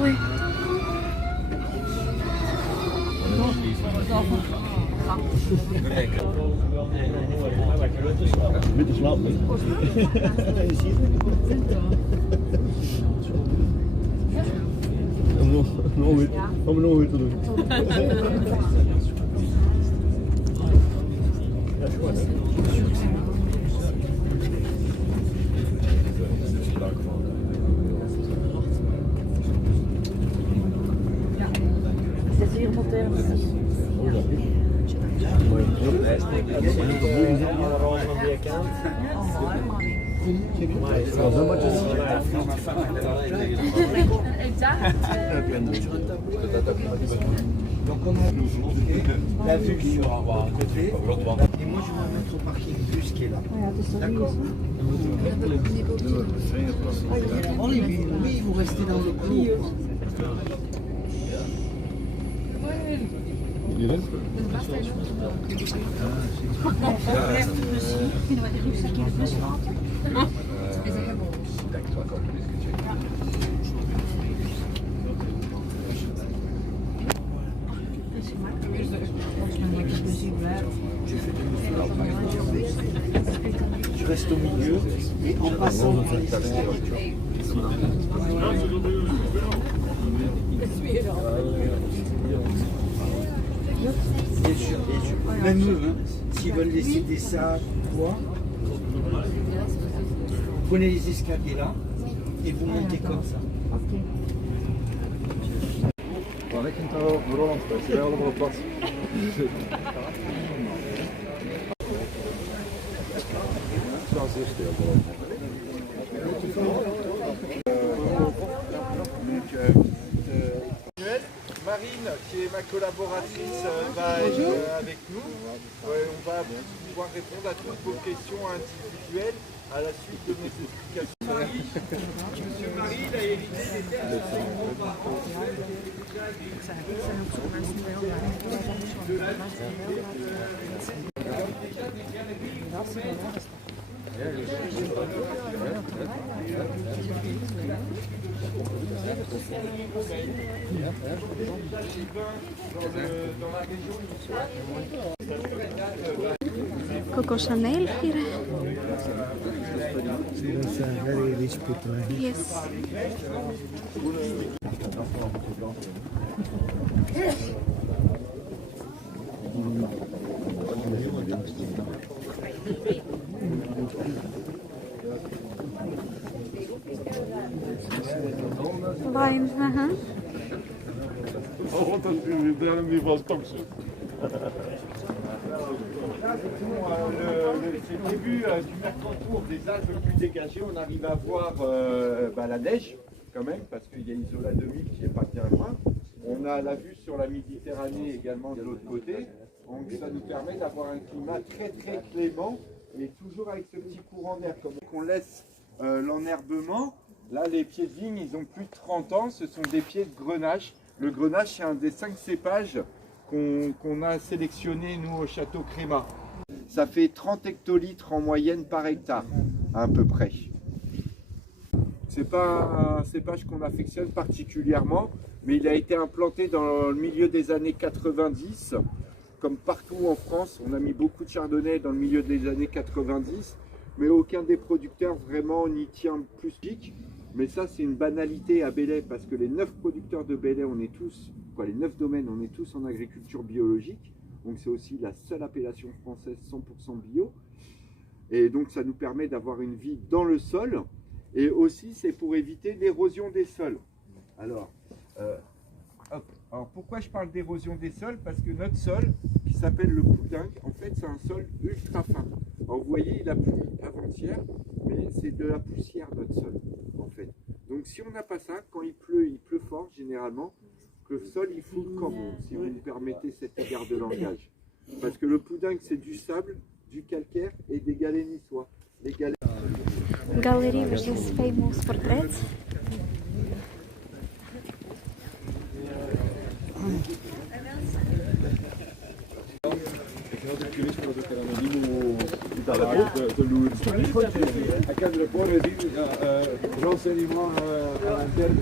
Oei. Met de slaap niet. Je ziet het. Om nog weer te doen. Ja, is goed, hè? Het is hier modern. Donc on a la vue sur côté. Et moi je vais me mettre au parking bus qui est là. D'accord. Oui, vous restez dans le clos. Je reste au milieu et en passant dans les escaliers. Bien sûr, bien sûr. Même eux, hein, s'ils veulent laisser des sacs ou quoi, vous prenez les escaliers là et vous montez comme ça. Ik vind het wel Roland, je bent allemaal op pad. Dat is heel stil. Marine, qui est ma collaboratrice, va être avec nous. On va pouvoir répondre à toutes vos questions individuelles à la suite de nos explications. Monsieur Marie, il a hérité des terres de ses grands-parents. Coco Chanel hier. Yes. Wine, Oh, dat is daar in ieder geval stokje. Le début du Mercantour des Alpes plus dégagées, on arrive à voir la neige quand même, parce qu'il y a Isola 2000 qui est pas bien loin. On a la vue sur la Méditerranée également de l'autre côté, donc ça nous permet d'avoir un climat très très clément, mais toujours avec ce petit courant d'air. Comme on laisse l'enherbement, là les pieds de vigne ils ont plus de 30 ans, ce sont des pieds de grenache. Le grenache c'est un des 5 cépages qu'on a sélectionné nous au château Créma. Ça fait 30 hectolitres en moyenne par hectare, à peu près. C'est pas un cépage qu'on affectionne particulièrement, mais il a été implanté dans le milieu des années 90. Comme partout en France, on a mis beaucoup de chardonnay dans le milieu des années 90, mais aucun des producteurs vraiment n'y tient plus pic. Mais ça, c'est une banalité à Belley, parce que les 9 producteurs de Belley, on est tous, les 9 domaines, on est tous en agriculture biologique. Donc c'est aussi la seule appellation française 100% bio. Et donc ça nous permet d'avoir une vie dans le sol. Et aussi, c'est pour éviter l'érosion des sols. Alors pourquoi je parle d'érosion des sols? Parce que notre sol, qui s'appelle le Poudingue, en fait c'est un sol ultra fin. Alors vous voyez, il a plu avant-hier, mais c'est de la poussière notre sol, en fait. Donc si on n'a pas ça, quand il pleut fort généralement, le sol il fout le camp, si vous me permettez cet égard de langage. Parce que le Poudingue c'est du sable, du calcaire et des galets niçois. Les galets... Galerie versus famous portrait. de loer. Ik heb de voor gezien, renseignement à l'interne.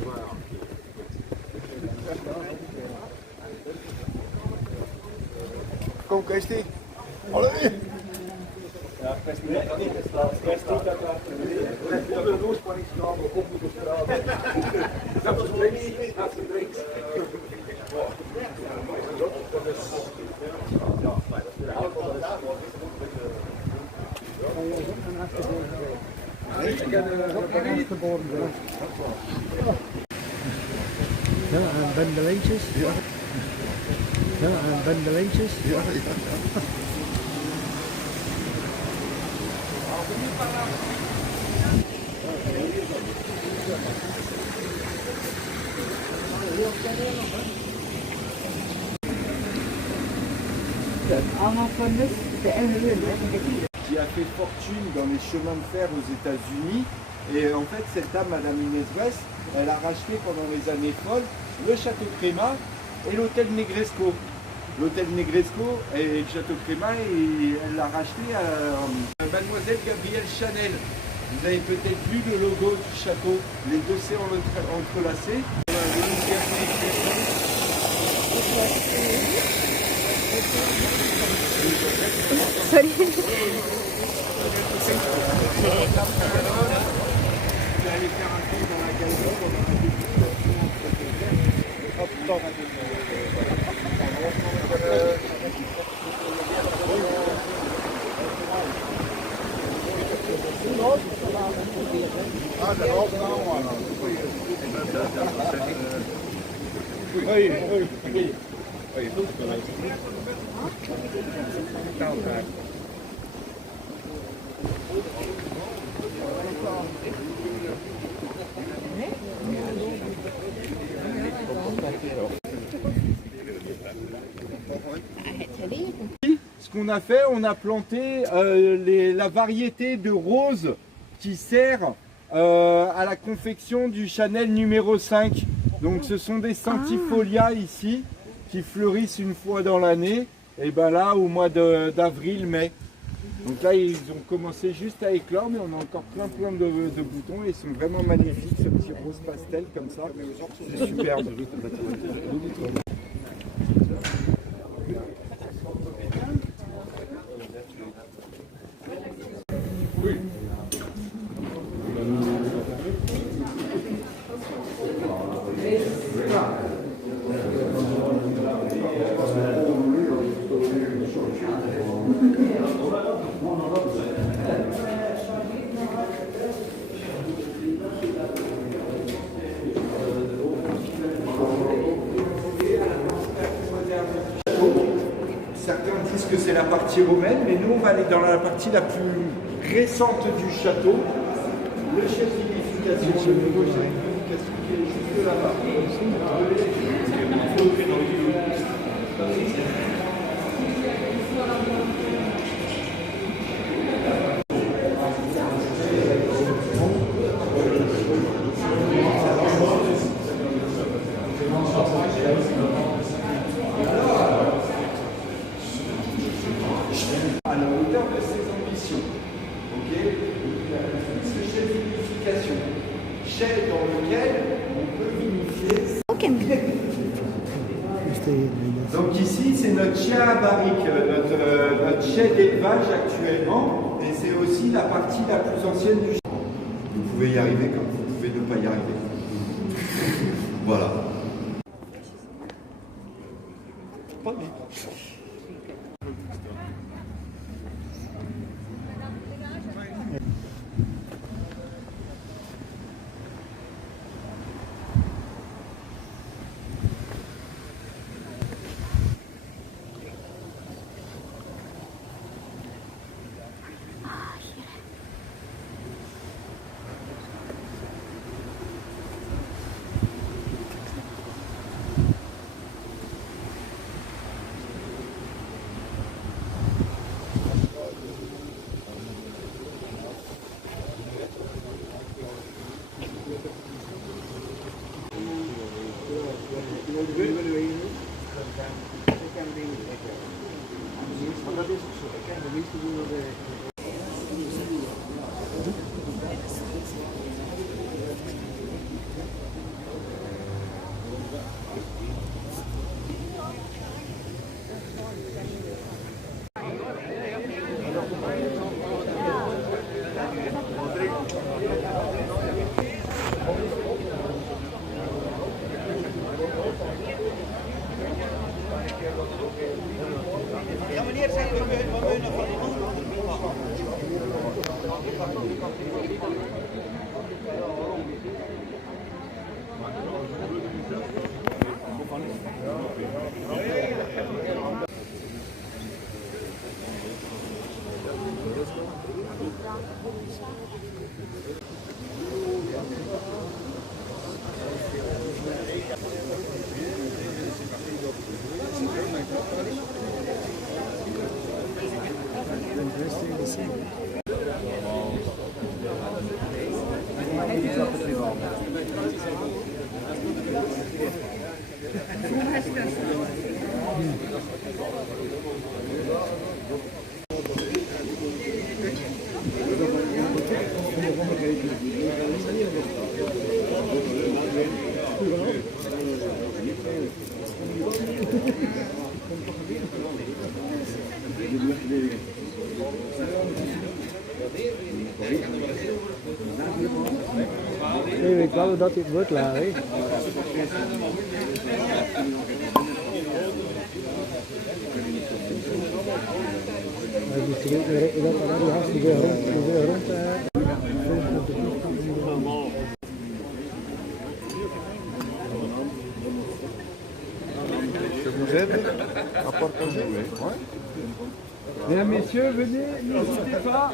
Kom, Christy. Allee! Ja, Christy, de loodspanningskabel op de straat. Dat is links, dat is links. Ja, en bendelintjes. Ja. Ja, en bendelintjes. Ja, Qui a fait fortune dans les chemins de fer aux États-Unis. Et en fait, cette dame, Madame Inès West, elle a racheté pendant les années folles le château de Créma et l'hôtel Negresco. L'hôtel Negresco et le château de Créma, et elle l'a racheté à Mademoiselle Gabrielle Chanel. Vous avez peut-être vu le logo du château, les deux C entrelacés. Sorry. Ce qu'on a fait, on a planté la variété de roses qui sert à la confection du Chanel numéro 5. Donc ce sont des centifolias ici qui fleurissent une fois dans l'année, et ben là au mois d'avril-mai. Donc là ils ont commencé juste à éclore, mais on a encore plein de boutons et ils sont vraiment magnifiques, ce petit rose pastel comme ça, c'est superbe. Certains disent que c'est la partie romaine, mais nous on va aller dans la partie la plus récente du château, le chef d'édification, le nouveau chef d'édification qui est juste là-bas. À la hauteur de ses ambitions. Ok. Ce chef d'édification, chef dans lequel on peut vinifier. Donc ici, c'est notre chien à barrique, notre chai d'élevage actuellement, et c'est aussi la partie la plus ancienne du chai. Vous pouvez y arriver comme vous pouvez ne pas y arriver. Voilà. Ik weet wel dat dit wordt laag. Je vous aide à partager. Ouais. Mesdames, messieurs, venez, n'hésitez pas.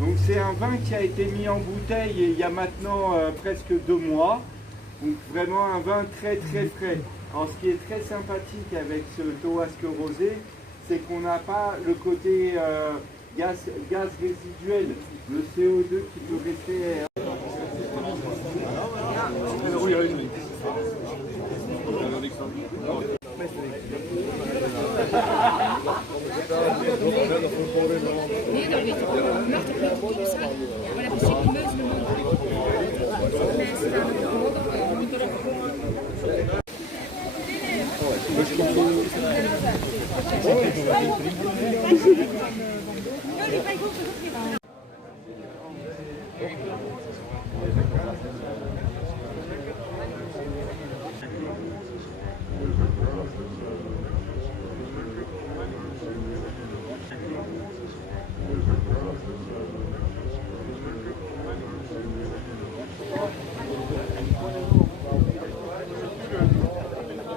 Donc c'est un vin qui a été mis en bouteille il y a maintenant presque 2 mois. Donc vraiment un vin très très frais. Alors ce qui est très sympathique avec ce Tauasque rosé, c'est qu'on n'a pas le côté gaz résiduel, le CO2 qui peut rester. Nee, dat weet ik wel. Je mag toch niet op zijn. Maar dat is een meus de mond. Mensen staan op de